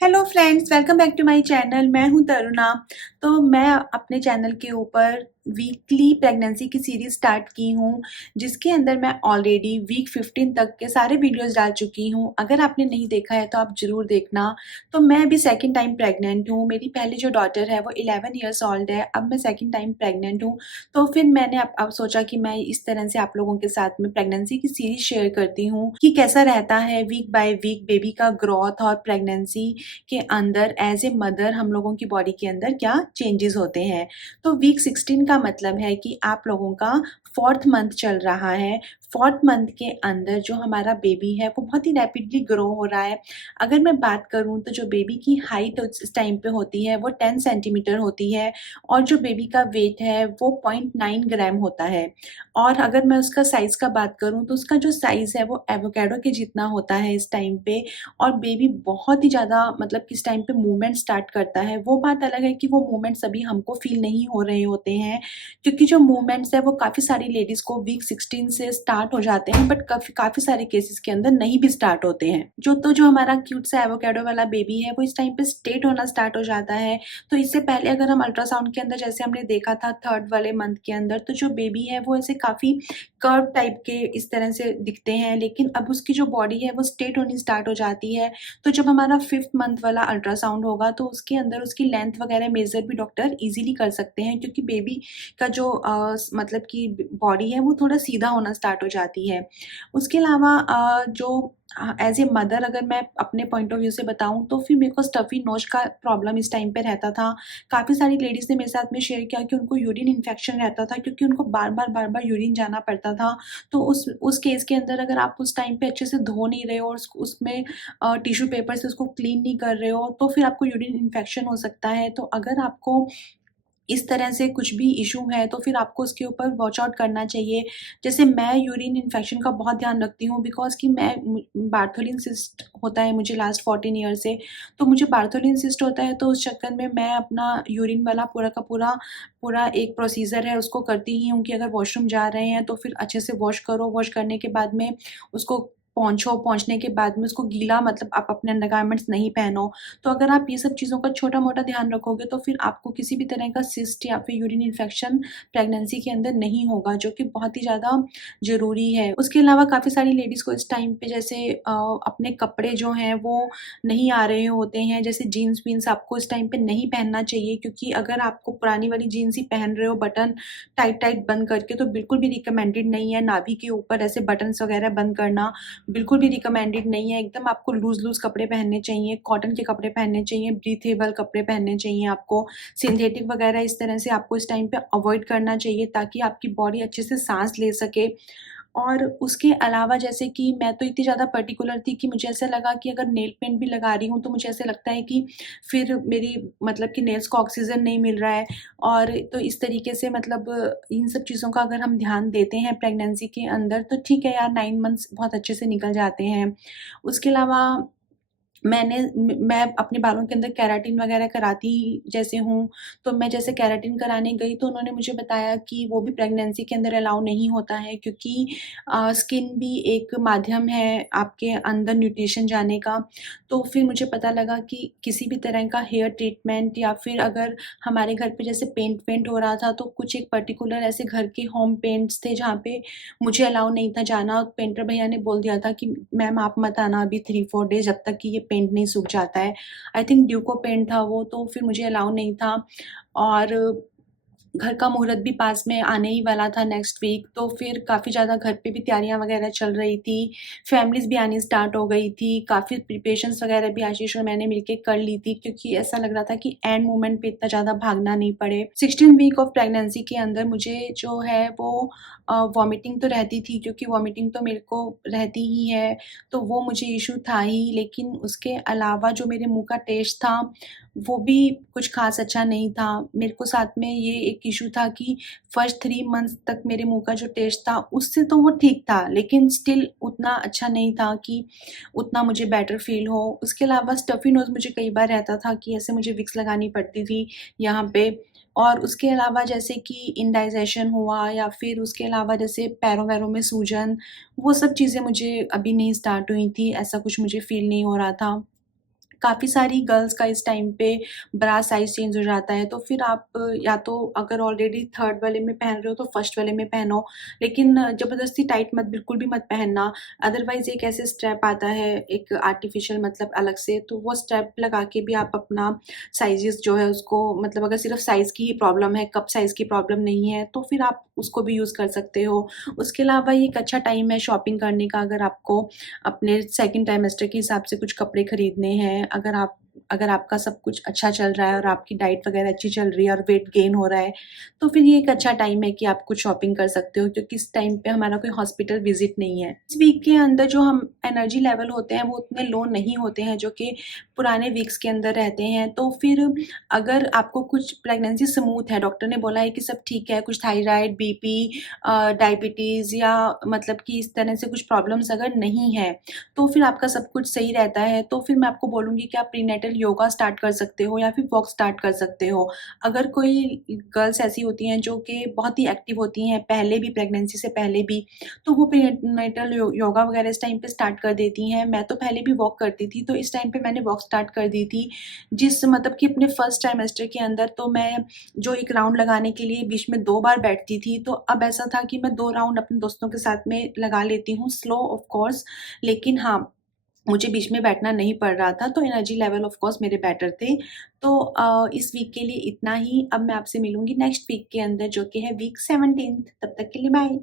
Hello friends, welcome back to my channel. मैं हूं तरुणा। तो मैं अपने चैनल के ऊपर वीकली प्रेगनेंसी की सीरीज स्टार्ट की हूं, जिसके अंदर मैं ऑलरेडी वीक 15 तक के सारे वीडियोस डाल चुकी हूं। अगर आपने नहीं देखा है तो आप ज़रूर देखना। तो मैं अभी सेकंड टाइम प्रेग्नेंट हूं। मेरी पहली जो डॉटर है वो 11 ईयर्स ओल्ड है। अब मैं सेकंड टाइम प्रेग्नेंट हूं। तो फिर मैंने अब सोचा कि मैं इस तरह से आप लोगों के साथ में प्रेगनेंसी की सीरीज शेयर करती हूँ कि कैसा रहता है वीक बाय वीक बेबी का ग्रोथ और प्रेगनेंसी के अंदर एज ए मदर हम लोगों की बॉडी के अंदर क्या चेंजेस होते हैं। तो वीक 16 का मतलब है कि आप लोगों का फोर्थ मंथ चल रहा है। फोर्थ मंथ के अंदर जो हमारा बेबी है वो बहुत ही रैपिडली ग्रो हो रहा है। अगर मैं बात करूं तो जो बेबी की हाइट इस टाइम पे होती है वो 10 सेंटीमीटर होती है और जो बेबी का वेट है वो 0.9 ग्राम होता है। और अगर मैं उसका साइज़ का बात करूं तो उसका जो साइज़ है वो एवोकेडो के जितना होता है इस टाइम पे। और बेबी बहुत ही ज़्यादा मतलब किस टाइम पे मूवमेंट स्टार्ट करता है, वो बात अलग है कि वो मूवमेंट्स अभी हमको फ़ील नहीं हो रहे होते हैं, क्योंकि जो मूवमेंट्स है वो काफ़ी सारी लेडीज़ को वीक 16 से स्टार्ट हो जाते हैं, बट काफ़ी काफ़ी सारे केसेस के अंदर नहीं भी स्टार्ट होते हैं। जो हमारा क्यूट सा एवोकेडो वाला बेबी है वो इस टाइम पे स्टेट होना स्टार्ट हो जाता है। तो इससे पहले अगर हम अल्ट्रासाउंड के अंदर जैसे हमने देखा था थर्ड वाले मंथ के अंदर, तो जो बेबी है वो ऐसे काफ़ी कर्व टाइप के इस तरह से दिखते हैं, लेकिन अब उसकी जो बॉडी है वो स्ट्रेट होनी स्टार्ट हो जाती है। तो जब हमारा 5th मंथ वाला अल्ट्रासाउंड होगा तो उसके अंदर उसकी लेंथ वगैरह मेज़र भी डॉक्टर ईज़िली कर सकते हैं, क्योंकि बेबी का जो मतलब कि बॉडी है वो थोड़ा सीधा होना स्टार्ट हो जाती है। उसके अलावा जो एज़ ए मदर अगर मैं अपने पॉइंट ऑफ व्यू से बताऊँ तो फिर मेरे को स्टफ़ी नोज़ का प्रॉब्लम इस टाइम पे रहता था। काफ़ी सारी लेडीज़ ने मेरे साथ में शेयर किया कि उनको यूरिन इन्फेक्शन रहता था, क्योंकि उनको बार-बार यूरिन जाना पड़ता था। तो उस केस के अंदर अगर आप उस टाइम पे अच्छे से धो नहीं रहे हो और उसमें टिश्यू पेपर से उसको क्लीन नहीं कर रहे हो तो फिर आपको यूरिन इन्फेक्शन हो सकता है। तो अगर आपको इस तरह से कुछ भी इश्यू है तो फिर आपको उसके ऊपर वॉच आउट करना चाहिए। जैसे मैं यूरिन इन्फेक्शन का बहुत ध्यान रखती हूँ, बिकॉज़ कि मैं बार्थोलिन सिस्ट होता है मुझे लास्ट 14 ईयर से। तो मुझे बार्थोलिन सिस्ट होता है, तो उस चक्कर में मैं अपना यूरिन वाला पूरा का पूरा एक प्रोसीजर है उसको करती ही हूँ कि अगर वॉशरूम जा रहे हैं तो फिर अच्छे से वॉश करो। वॉश करने के बाद में उसको पोंछो, पोंछने के बाद में उसको गीला मतलब आप अपने अंडरगारमेंट्स नहीं पहनो। तो अगर आप ये सब चीज़ों का छोटा-मोटा ध्यान रखोगे तो फिर आपको किसी भी तरह का सिस्ट या फिर यूरिन इन्फेक्शन प्रेगनेंसी के अंदर नहीं होगा, जो कि बहुत ही ज़्यादा ज़रूरी है। उसके अलावा काफ़ी सारी लेडीज़ को इस टाइम पे जैसे अपने कपड़े जो हैं वो नहीं आ रहे होते हैं, जैसे जीन्स-वीन्स आपको इस टाइम पे नहीं पहनना चाहिए, क्योंकि अगर आपको पुरानी वाली जीन्स ही पहन रहे हो बटन टाइट-टाइट बंद करके, तो बिल्कुल भी रिकमेंडेड नहीं है। नाभि के ऊपर ऐसे बटन्स वगैरह बंद करना बिल्कुल भी रिकमेंडेड नहीं है। एकदम आपको लूज़-लूज़ कपड़े पहनने चाहिए, कॉटन के कपड़े पहनने चाहिए, ब्रीथेबल कपड़े पहनने चाहिए आपको। सिंथेटिक वगैरह इस तरह से आपको इस टाइम पे अवॉइड करना चाहिए, ताकि आपकी बॉडी अच्छे से साँस ले सके। और उसके अलावा जैसे कि मैं तो इतनी ज़्यादा पर्टिकुलर थी कि मुझे ऐसा लगा कि अगर नेल पेंट भी लगा रही हूँ तो मुझे ऐसा लगता है कि फिर मेरी मतलब कि नेल्स को ऑक्सीजन नहीं मिल रहा है। और तो इस तरीके से मतलब इन सब चीज़ों का अगर हम ध्यान देते हैं प्रेगनेंसी के अंदर तो ठीक है यार, 9 मंथ्स बहुत अच्छे से निकल जाते हैं। उसके अलावा मैं अपने बालों के अंदर केराटिन वगैरह कराती जैसे हूँ, तो मैं जैसे केराटिन कराने गई तो उन्होंने मुझे बताया कि वो भी प्रेगनेंसी के अंदर अलाउ नहीं होता है, क्योंकि स्किन भी एक माध्यम है आपके अंदर न्यूट्रिशन जाने का। तो फिर मुझे पता लगा कि किसी भी तरह का हेयर ट्रीटमेंट या फिर अगर हमारे घर पे जैसे पेंट वेंट हो रहा था, तो कुछ एक पर्टिकुलर ऐसे घर के होम पेंट्स थे जहाँ पे मुझे अलाउ नहीं था जाना। पेंटर भैया ने बोल दिया था कि मैम आप मत आना अभी 3-4 डेज़, जब तक कि ये पेंट नहीं सूख जाता है। आई थिंक ड्यूको पेंट था वो, तो फिर मुझे अलाउ नहीं था। और घर का मुहूर्त भी पास में आने ही वाला था नेक्स्ट वीक, तो फिर काफ़ी ज़्यादा घर पे भी तैयारियाँ वगैरह चल रही थी। फैमिलीज़ भी आनी स्टार्ट हो गई थी। काफ़ी प्रिपरेशंस वगैरह भी आशीष और मैंने मिलके कर ली थी, क्योंकि ऐसा लग रहा था कि एंड मोमेंट पे इतना ज़्यादा भागना नहीं पड़े। 16th वीक ऑफ प्रेगनेंसी के अंदर मुझे जो है वो वॉमिटिंग तो रहती थी, क्योंकि वॉमिटिंग तो मेरे को रहती ही है, तो वो मुझे इश्यू था ही। लेकिन उसके अलावा जो मेरे मुँह का टेस्ट था, वो भी कुछ ख़ास अच्छा नहीं था। मेरे को साथ में ये एक इश्यू था कि फर्स्ट 3 मंथ्स तक मेरे मुँह का जो टेस्ट था, उससे तो वो ठीक था, लेकिन स्टिल उतना अच्छा नहीं था कि उतना मुझे बेटर फ़ील हो। उसके अलावा स्टफ़ी नोज़ मुझे कई बार रहता था कि ऐसे मुझे विक्स लगानी पड़ती थी यहाँ पे। और उसके अलावा जैसे कि इंडाइजेशन हुआ या फिर उसके अलावा जैसे पैरों-वैरों में सूजन, वो सब चीज़ें मुझे अभी नहीं स्टार्ट हुई थी, ऐसा कुछ मुझे फ़ील नहीं हो रहा था। काफ़ी सारी गर्ल्स का इस टाइम पे बड़ा साइज़ चेंज हो जाता है, तो फिर आप या तो अगर ऑलरेडी 3rd वाले में पहन रहे हो तो फर्स्ट वाले में पहनो, लेकिन ज़बरदस्ती टाइट मत बिल्कुल भी मत पहनना। अदरवाइज़ एक ऐसे स्ट्रैप आता है एक आर्टिफ़िशियल मतलब अलग से, तो वो स्ट्रैप लगा के भी आप अपना साइज़ेज़ जो है उसको मतलब अगर सिर्फ़ साइज़ की ही प्रॉब्लम है, कप साइज़ की प्रॉब्लम नहीं है, तो फिर आप उसको भी यूज़ कर सकते हो। उसके अलावा ये एक अच्छा टाइम है शॉपिंग करने का अगर आपको अपने सेकंड ट्राइमेस्टर के हिसाब से कुछ कपड़े खरीदने हैं, अगर आपका सब कुछ अच्छा चल रहा है और आपकी डाइट वगैरह अच्छी चल रही है और वेट गेन हो रहा है, तो फिर ये एक अच्छा टाइम है कि आप कुछ शॉपिंग कर सकते हो क्योंकि इस टाइम पे हमारा कोई हॉस्पिटल विज़िट नहीं है। इस वीक के अंदर जो हम एनर्जी लेवल होते हैं, वो उतने लो नहीं होते हैं जो कि पुराने वीक्स के अंदर रहते हैं। तो फिर अगर आपको कुछ प्रेगनेंसी स्मूथ है, डॉक्टर ने बोला है कि सब ठीक है, कुछ थायराइड, बीपी डायबिटीज़ या मतलब कि इस तरह से कुछ प्रॉब्लम्स अगर नहीं है, तो फिर आपका सब कुछ सही रहता है, तो फिर मैं आपको बोलूँगी कि आप प्रीनेटल योगा स्टार्ट कर सकते हो या फिर वॉक स्टार्ट कर सकते हो। अगर कोई गर्ल्स ऐसी होती हैं जो कि बहुत ही एक्टिव होती हैं, पहले भी प्रेगनेंसी से पहले भी, तो वो प्रीनेटल योगा वगैरह इस टाइम पे स्टार्ट कर देती हैं। मैं तो पहले भी वॉक करती थी, तो इस टाइम पे मैंने वॉक स्टार्ट कर दी थी, जिस मतलब कि अपने फर्स्ट ट्राइमेस्टर के अंदर तो मैं जो 1 राउंड लगाने के लिए बीच में 2 बार बैठती थी, तो अब ऐसा था कि मैं 2 राउंड अपने दोस्तों के साथ में लगा लेती हूँ, स्लो ऑफ कोर्स, लेकिन हाँ, मुझे बीच में बैठना नहीं पड़ रहा था, तो एनर्जी लेवल ऑफ कोर्स मेरे बेटर थे। तो इस वीक के लिए इतना ही। अब मैं आपसे मिलूँगी नेक्स्ट वीक के अंदर जो कि है वीक 17। तब तक के लिए बाय।